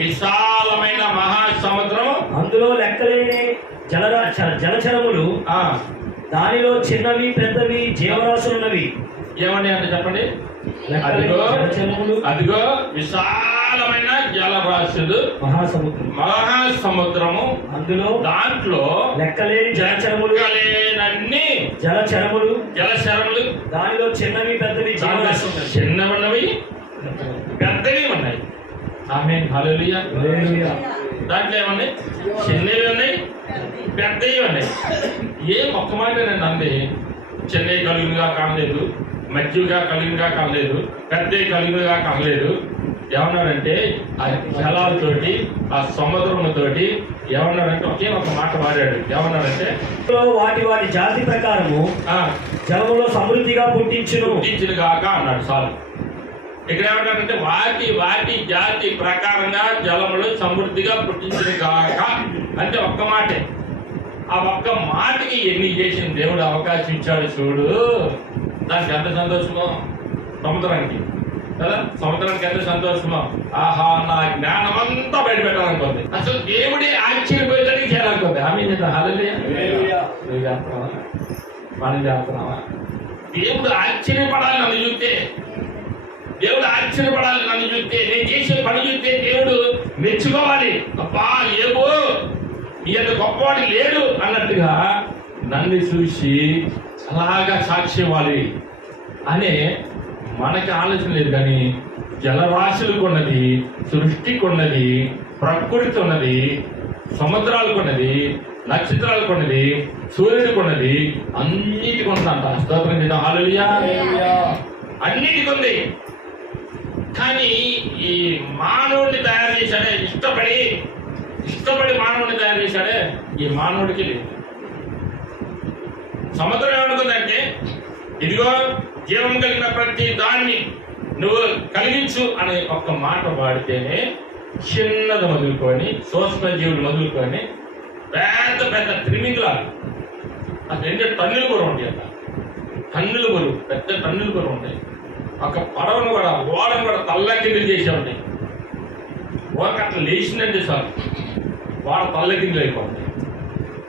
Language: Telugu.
విశాలమైన మహాసముద్రము, అందులో లెక్కలేని జలచరములు, దానిలో చిన్నవి పెద్దవి జీవరాశులున్నవి. ఏమండి అంటే చెప్పండి. అదిగో విశాలమైన జలరాశులు, మహాసముద్రము, అందులో దాంట్లో లెక్కలేని జలచరములు, జలచరములు, దానిలో చిన్నవి పెద్దవి జీవరాశులు, చిన్నవి పెద్దవి ఉన్నాయి. ఆమేన్, హల్లెలూయా. దాంట్లో ఏమన్నాయి? చిన్నవి ఉన్నాయి, పెద్దవి ఉన్నాయి. ఏ ఒక్క మాట నేను అంది, చిన్నవి కలిగినగా కానలేదు, మధ్యగా కలిగినగా కానలేదు, పెద్దవి కలిగినగా కానలేదు. ఏమన్నాడంటే ఆ జలాలతోటి, ఆ సముద్రముతోటి ఏమన్నాడంటే ఒకే ఒక మాట వాడాడు. ఏమన్నాడంటే వాటి వాటి జాతి ప్రకారము జలములో సమృద్ధిగా పుట్టించును గాక అన్నాడు. చాలు. ఇక్కడ ఏమంటారంటే వాటి వాటి జాతి ప్రకారంగా జలములు సమృద్ధిగా పుట్టించును గాక అంటే ఒక్క మాటే. ఆ ఒక్క మాటకి ఎన్ని చేసిన దేవుడు అవకాశం ఇచ్చాడు చూడు. దానికి ఎంత సంతోషమో సముద్రానికి కదా. సముద్రానికి ఎంత సంతోషమో. ఆహా, నా జ్ఞానం అంతా బయట పెట్టాలనుకోండి. అసలు దేవుడే ఆశ్చర్యపోయేదానికి చేయాలనుకోండి. ఆమె హల్లెలూయా. మనం చేస్తున్నావా? దేవుడు ఆశ్చర్యపడాలి నన్ను చూస్తే, దేవుడు ఆశ్చర్యపడాలి నన్ను చూస్తే, నేను చేసే పని చూస్తే దేవుడు మెచ్చుకోవాలి. అబ్బా ఏవో ఇంత గొప్పవాడు లేడు అన్నట్టుగా నన్ను చూసి అలాగా సాక్షి ఇవ్వాలి అనే మనకి ఆలోచన లేదు. కానీ జలరాశులకు ఉన్నది, సృష్టికి ఉన్నది, ప్రకృతికి ఉన్నది, సముద్రాలకు ఉన్నది, నక్షత్రాలకు ఉన్నది, సూర్యుడికి ఉన్నది, అన్నిటికి ఉందంట. స్తోత్రం చేద్దాం. హల్లెలూయా. అన్నిటికి ఉంది. కానీ ఈ మానవుడిని తయారు చేశాడే, ఇష్టపడి మానవుడిని తయారు చేశాడే, ఈ మానవుడికి లేదు. సముద్రం ఏమనుకుందంటే ఇదిగో జీవం కలిగిన ప్రతి దాన్ని నువ్వు కలిగించు అనే ఒక్క మాట వాడితేనే చిన్నది మొదలుకొని, సూక్ష్మజీవులు మొదలుకొని, పెద్ద పెద్ద త్రిమింగులాలు, అసలు 2 టన్నులు కూడా ఉంటాయి. అట్లా టన్నులు బరువు, పెద్ద టన్నులు బరువు ఉంటాయి. ఒక పడవను కూడా, ఓడను కూడా తల్లకిందులు చేసే ఉంటాయి. ఓడకు అట్లా లేచిందంటే చాలు, వాడ తల్లకిందులు అయిపోతాయి.